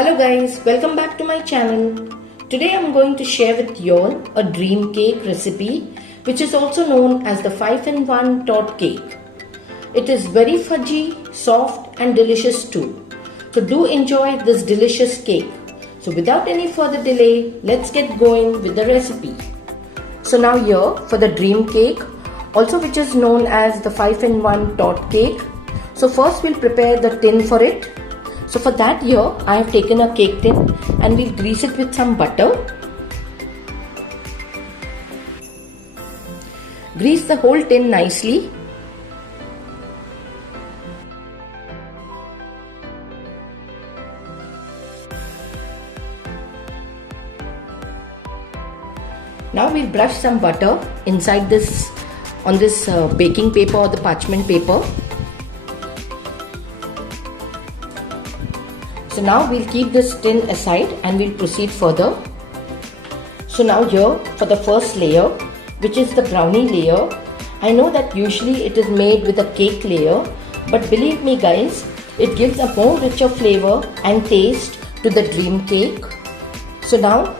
Hello guys, welcome back to my channel. Today I'm going to share with you all a dream cake recipe which is also known as the 5-in-1 Torte cake. It is very fudgy, soft and delicious too. So do enjoy this delicious cake. So without any further delay, let's get going with the recipe. So now here for the dream cake, also which is known as the 5-in-1 Torte cake. So first we'll prepare the tin for it. So for that here, I have taken a cake tin and we'll grease it with some butter. Grease the whole tin nicely. Now we'll brush some butter inside this, on this baking paper or the parchment paper. So now we'll keep this tin aside and we'll proceed further. So now here for the first layer, which is the brownie layer. I know that usually it is made with a cake layer, but believe me guys, it gives a more richer flavor and taste to the dream cake. So now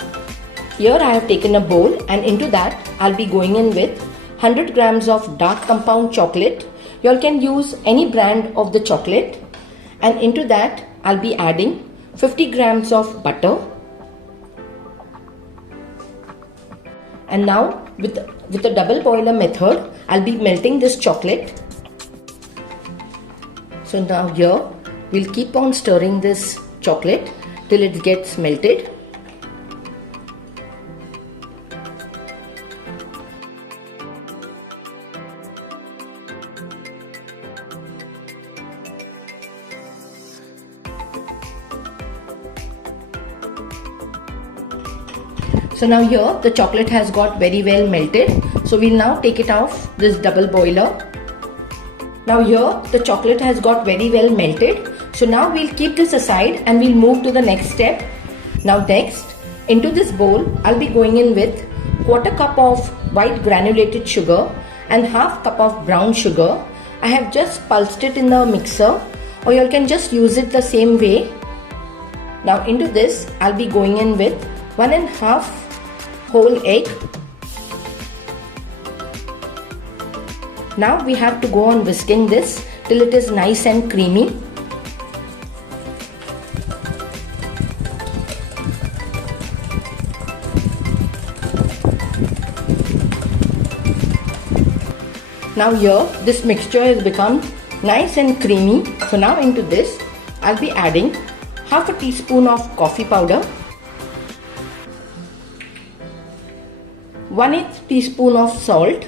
here I have taken a bowl and into that I'll be going in with 100 grams of dark compound chocolate. You all can use any brand of the chocolate, and into that I'll be adding 50 grams of butter. And now with the double boiler method, I'll be melting this chocolate. So now here we'll keep on stirring this chocolate till it gets melted. So now here the chocolate has got very well melted. So we'll now take it off this double boiler. Now here the chocolate has got very well melted. So now we'll keep this aside and we'll move to the next step. Now next, into this bowl I'll be going in with quarter cup of white granulated sugar and half cup of brown sugar. I have just pulsed it in the mixer, or you can just use it the same way. Now into this I'll be going in with 1½ whole egg. Now we have to go on whisking this till it is nice and creamy. Now here this mixture has become nice and creamy. So now into this I'll be adding half a teaspoon of coffee powder, 1/8 teaspoon of salt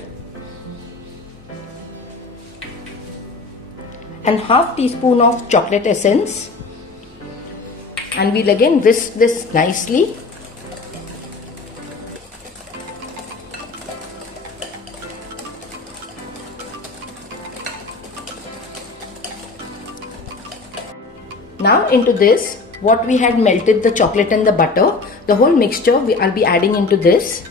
and half teaspoon of chocolate essence, and we'll again whisk this nicely. Now into this, what we had melted the chocolate and the butter, the whole mixture I'll be adding into this.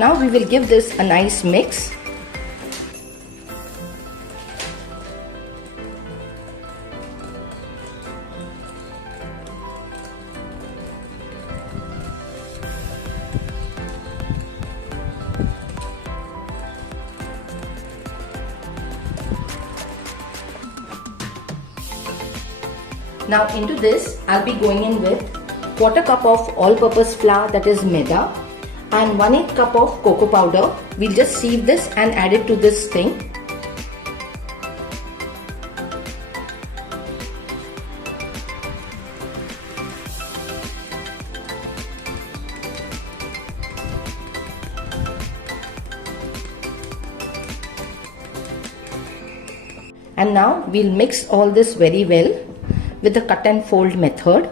Now we will give this a nice mix. Now into this I'll be going in with quarter cup of all-purpose flour, that is maida, and 1/8 cup of cocoa powder. We'll just sieve this and add it to this thing. And now we'll mix all this very well with the cut and fold method.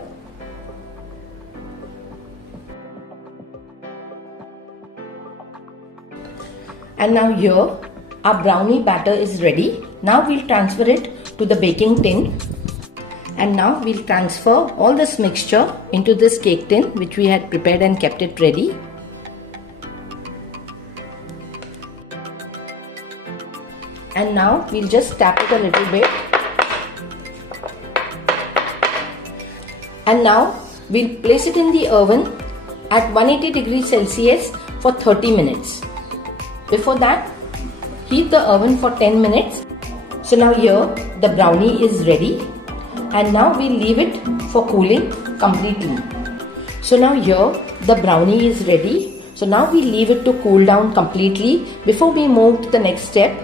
And now here our brownie batter is ready. Now we'll transfer it to the baking tin. And now we'll transfer all this mixture into this cake tin which we had prepared and kept it ready. And now we'll just tap it a little bit. And now we'll place it in the oven at 180 degrees Celsius for 30 minutes. Before that, heat the oven for 10 minutes. So now here the brownie is ready. And now we'll leave it for cooling completely. So now here the brownie is ready. So now we leave it to cool down completely before we move to the next step.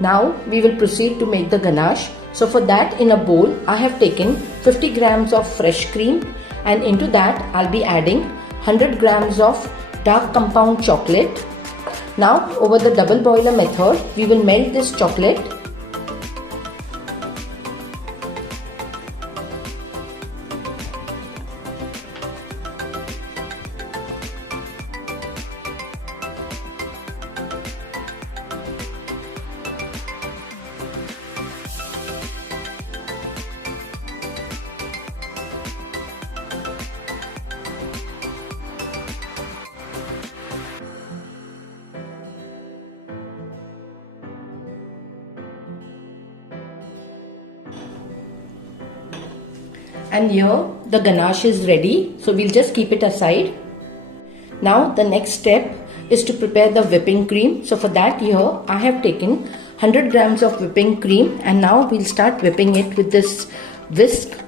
Now we will proceed to make the ganache. So for that, in a bowl I have taken 50 grams of fresh cream, and into that I'll be adding 100 grams of dark compound chocolate. Now over the double boiler method we will melt this chocolate. And here the ganache is ready, so we'll just keep it aside. Now the next step is to prepare the whipping cream. So for that, here I have taken 100 grams of whipping cream, and now we'll start whipping it with this whisk.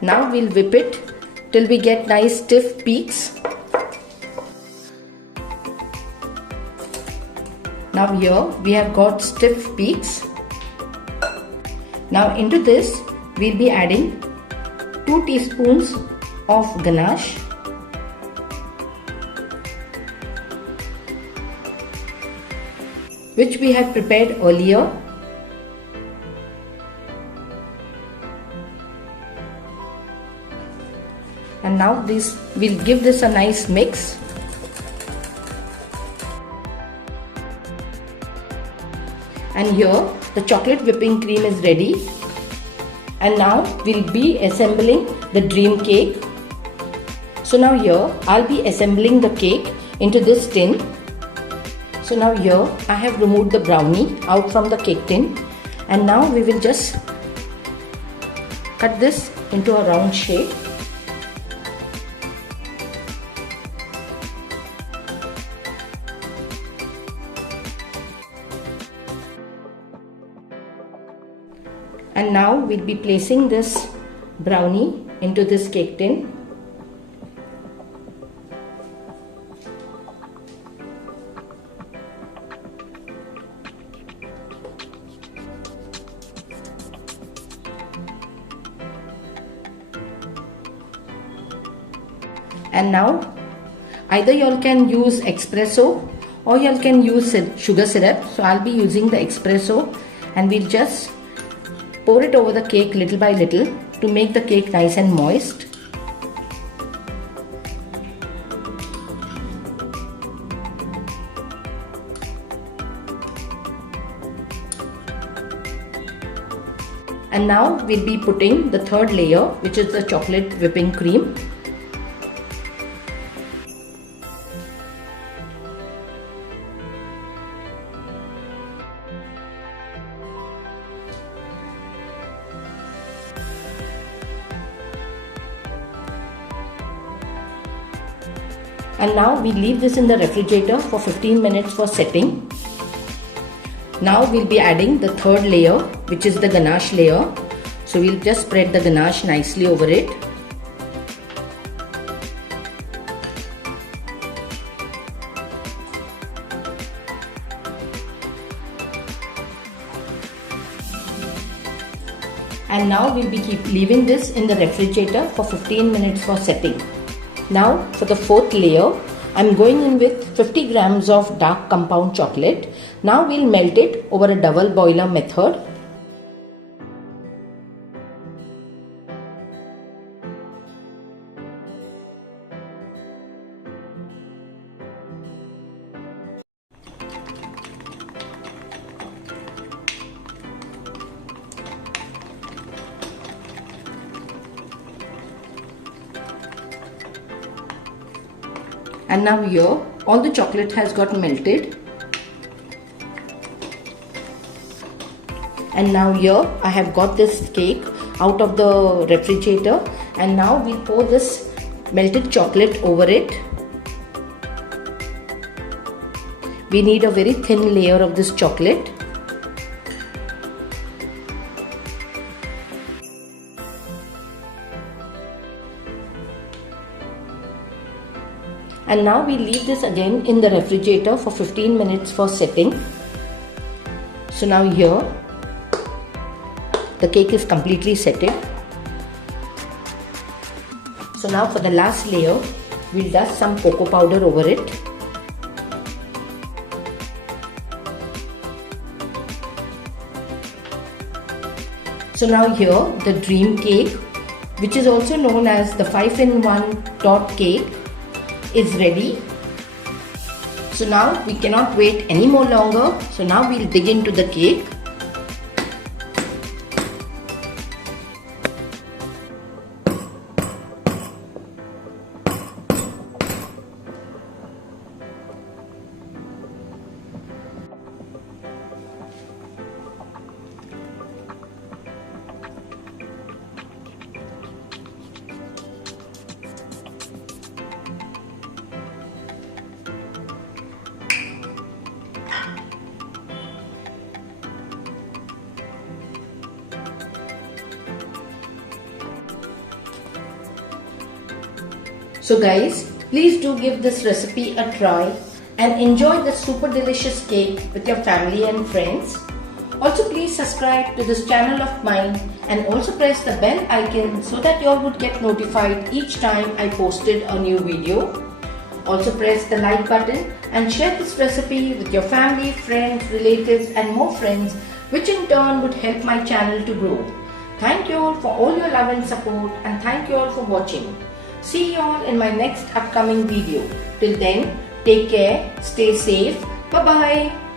Now we'll whip it till we get nice stiff peaks. Now here we have got stiff peaks. Now into this we'll be adding 2 teaspoons of ganache, which we had prepared earlier. And now we'll give this a nice mix. And here the chocolate whipping cream is ready. And now we'll be assembling the dream cake. So now here I'll be assembling the cake into this tin. So now here I have removed the brownie out from the cake tin, and now we will just cut this into a round shape. And now we'll be placing this brownie into this cake tin. And now either y'all can use espresso or y'all can use sugar syrup. So I'll be using the espresso, and we'll just pour it over the cake little by little to make the cake nice and moist. And now we'll be putting the third layer, which is the chocolate whipping cream. And now we leave this in the refrigerator for 15 minutes for setting. Now we'll be adding the third layer, which is the ganache layer. So we'll just spread the ganache nicely over it. And now we'll be leaving this in the refrigerator for 15 minutes for setting. Now for the fourth layer, I'm going in with 50 grams of dark compound chocolate. Now we'll melt it over a double boiler method. And now here all the chocolate has got melted. And now here I have got this cake out of the refrigerator, and now we pour this melted chocolate over it. We need a very thin layer of this chocolate. And now we leave this again in the refrigerator for 15 minutes for setting. So now here the cake is completely setted. So now for the last layer, we'll dust some cocoa powder over it. So now here the dream cake, which is also known as the 5-in-1 Torte cake, is ready. So now we cannot wait any more longer. So now we'll dig into the cake. So guys, please do give this recipe a try and enjoy the super delicious cake with your family and friends. Also please subscribe to this channel of mine and also press the bell icon so that you all would get notified each time I posted a new video. Also press the like button and share this recipe with your family, friends, relatives and more friends, which in turn would help my channel to grow. Thank you all for all your love and support, and thank you all for watching. See you all in my next upcoming video. Till then, take care, stay safe, bye bye.